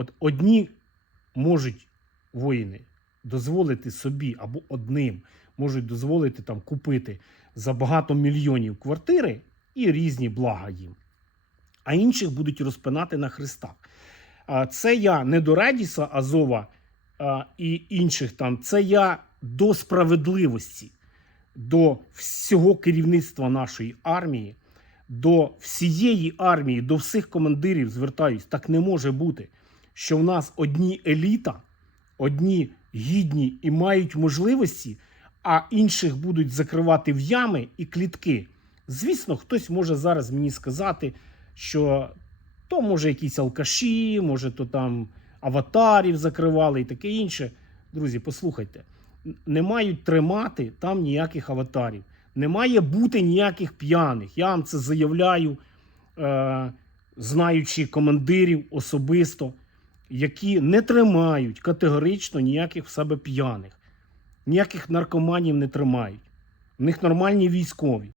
От одні можуть воїни дозволити собі або одним можуть дозволити там купити за багато мільйонів квартири і різні блага їм, а інших будуть розпинати на хрестах. Це я не до Редіса Азова і інших там, це я до справедливості, до всього керівництва нашої армії, до всієї армії, до всіх командирів звертаюсь. Так не може бути, що в нас одні еліта, одні гідні і мають можливості, а інших будуть закривати в ями і клітки. Звісно, хтось може зараз мені сказати, що то може якісь алкаші, може то там аватарів закривали і таке інше. Друзі, послухайте, не мають тримати там ніяких аватарів. Не має бути ніяких п'яних. Я вам це заявляю, е, знаючи командирів особисто, які не тримають категорично ніяких в себе п'яних, ніяких наркоманів не тримають. В них нормальні військові.